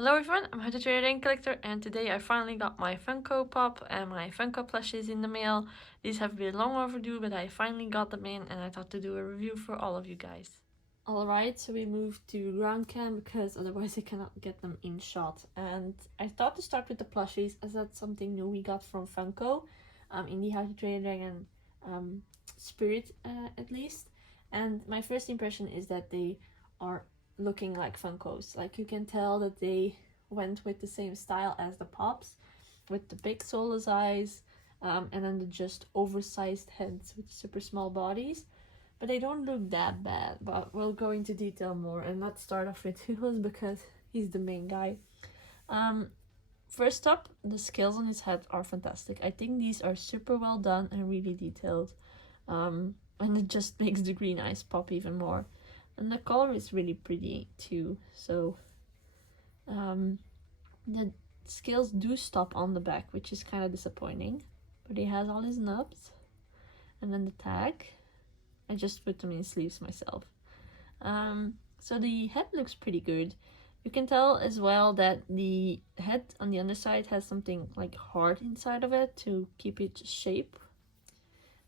Hello everyone, I'm HTTYD collector, and today I finally got my Funko Pop and my Funko plushies in the mail. These have been long overdue, but I finally got them in and I thought to do a review for all of you guys. Alright, so we moved to ground cam because otherwise I cannot get them in shot. And I thought to start with the plushies as that's something new we got from Funko in the How to Train Your Dragon spirit at least. And my first impression is that they are looking like Funkos. Like, you can tell that they went with the same style as the Pops, with the big soulless eyes, and then the just oversized heads with super small bodies. But they don't look that bad, but we'll go into detail more. And let's start off with Toothless because he's the main guy. First up, the scales on his head are fantastic. I think these are super well done and really detailed. And it just makes the green eyes pop even more. And the color is really pretty too. So the scales do stop on the back, which is kind of disappointing. But he has all his nubs. And then the tag. I just put them in sleeves myself. So the head looks pretty good. You can tell as well that the head on the underside has something like hard inside of it to keep its shape.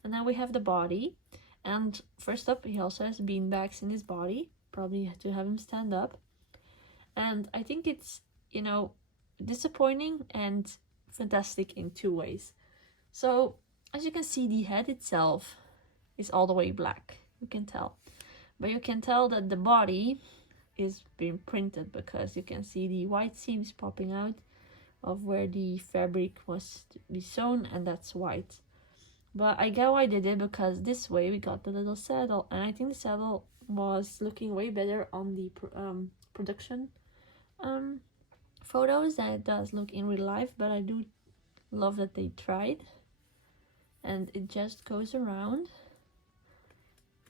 And then we have the body. And first up, he also has beanbags in his body, probably to have him stand up. And I think it's, disappointing and fantastic in two ways. So, as you can see, the head itself is all the way black, you can tell. But you can tell that the body is being printed because you can see the white seams popping out of where the fabric was to be sewn, and that's white. But I get why they did, because this way we got the little saddle, and I think the saddle was looking way better on the production photos than it does look in real life. But I do love that they tried, and it just goes around.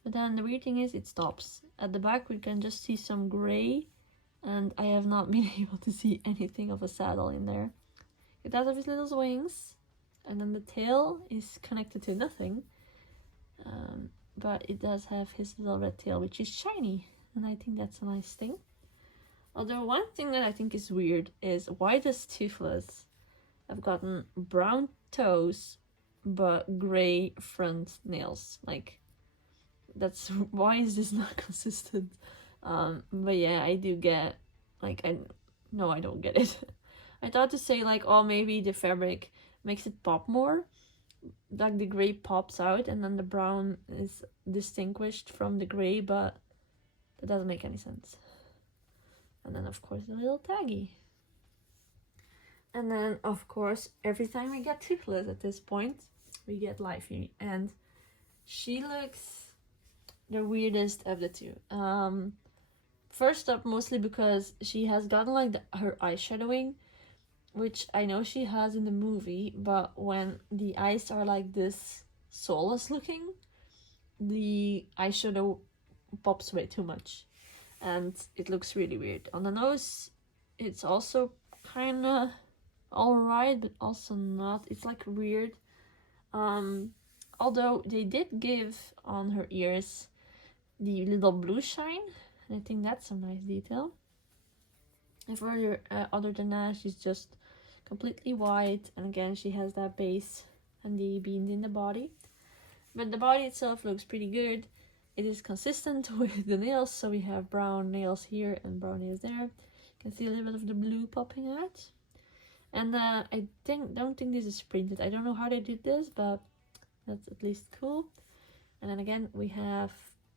But then the weird thing is it stops. At the back we can just see some gray, and I have not been able to see anything of a saddle in there. It does have his little wings. And then the tail is connected to nothing, but it does have his little red tail, which is shiny, and I think that's a nice thing. Although one thing that I think is weird is, why does Toothless have gotten brown toes but gray front nails? Like, why is this not consistent? But yeah, I do get, I don't get it. I thought to say oh, maybe the fabric makes it pop more, like the gray pops out and then the brown is distinguished from the gray, but that doesn't make any sense. And then of course the little taggy. And then of course every time we get Toothless at this point, we get Lifey, and she looks the weirdest of the two. First up, mostly because she has gotten her eyeshadowing, which I know she has in the movie, but when the eyes are like this soulless looking, the eyeshadow pops way too much, and it looks really weird. On the nose, it's also kind of alright, but also not. It's weird. Although they did give on her ears the little blue shine, and I think that's a nice detail. And further, other than that, she's just completely white, and again she has that base and the beans in the body. But the body itself looks pretty good. It is consistent with the nails, so we have brown nails here and brown nails there. You can see a little bit of the blue popping out. And I don't think this is printed. I don't know how they did this, but that's at least cool. And then again we have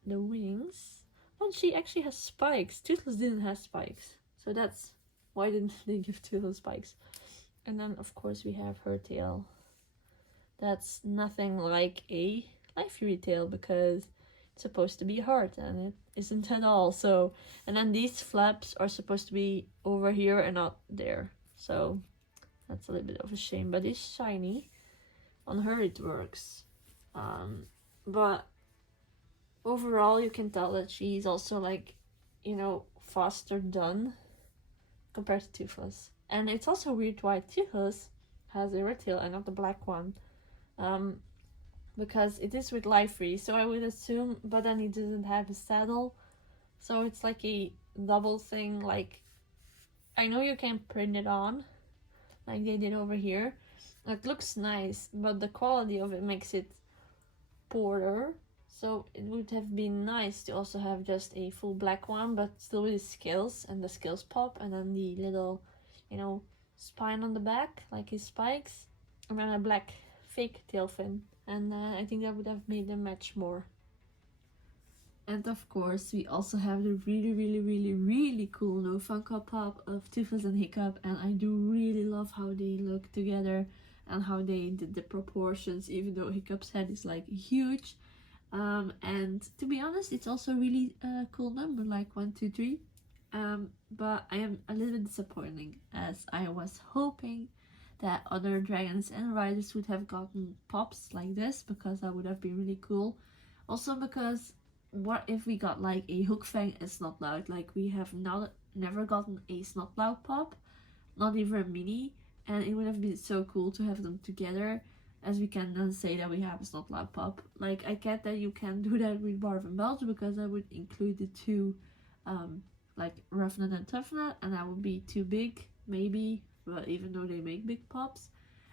the wings. And she actually has spikes. Toothless didn't have spikes, so that's why didn't they give Toothless spikes. And then of course we have her tail. That's nothing like a Life Fury tail, because it's supposed to be a heart and it isn't at all. So, and then these flaps are supposed to be over here and not there, so that's a little bit of a shame, but it's shiny. On her it works. But overall you can tell that she's also faster done compared to Toothless. And it's also weird why Toothless has a red tail and not the black one, because it is with Life Free, so I would assume, but then he doesn't have a saddle, so it's like a double thing, I know you can print it on like they did over here. It looks nice, but the quality of it makes it poorer. So it would have been nice to also have just a full black one, but still with the scales and the scales pop, and then the little, you know, spine on the back, like his spikes, and then a black fake tail fin. And I think that would have made them match more. And of course, we also have the really cool No Funko Pop of Toothless and Hiccup, and I do really love how they look together and how they did the proportions, even though Hiccup's head is like huge. And to be honest, it's also a really cool number, like 1, 2, 3. But I am a little bit disappointing, as I was hoping that other dragons and riders would have gotten pops like this, because that would have been really cool. Also because what if we got like a Hookfang and Snotlout? Like, we have never gotten a Snotlout pop, not even a mini, and it would have been so cool to have them together, as we can then say that we have a Snotlout pop. Like, I get that you can do that with Barf and Belch, because I would include the two, like Roughnut and Toughnut, and that would be too big, maybe, but even though they make big pops.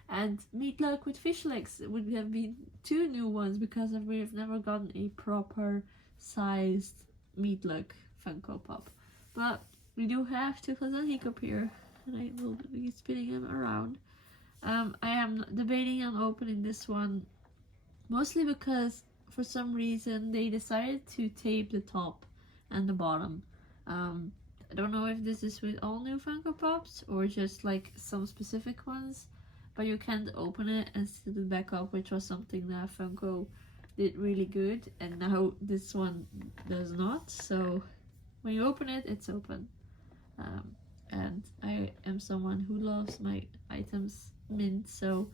And Meatluck with fish legs would have been 2 new ones, because we've never gotten a proper sized Meatluck Funko Pop. But we do have Toothless and Hiccup here, and I will be spinning him around. I am debating on opening this one, mostly because for some reason they decided to tape the top and the bottom. I don't know if this is with all new Funko Pops or just like some specific ones, but you can't open it and sit it back up, which was something that Funko did really good, and now this one does not. So when you open it, it's open. And I am someone who loves my items mint, so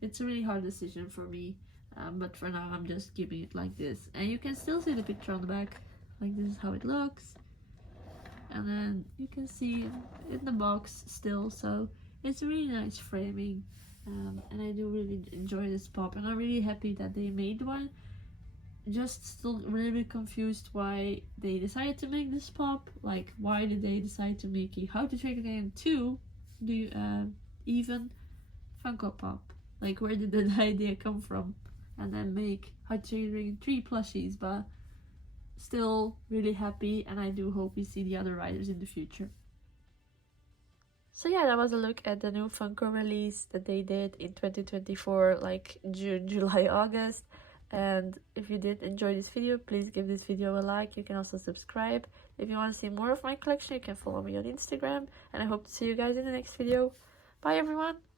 it's a really hard decision for me. But for now, I'm just keeping it like this. And you can still see the picture on the back. Like, this is how it looks. And then you can see in the box still, so it's a really nice framing. And I do really enjoy this pop, and I'm really happy that they made one. Just still really bit confused why they decided to make this pop. Like, why did they decide to make a How to Train a Dragon 2 even Funko Pop? Like, where did that idea come from? And then make How to Train a Dragon 3 plushies, but still really happy, and I do hope we see the other riders in the future. So yeah, that was a look at the new Funko release that they did in 2024, like June, July, August. And if you did enjoy this video, please give this video a like. You can also subscribe. If you want to see more of my collection, you can follow me on Instagram. And I hope to see you guys in the next video. Bye everyone!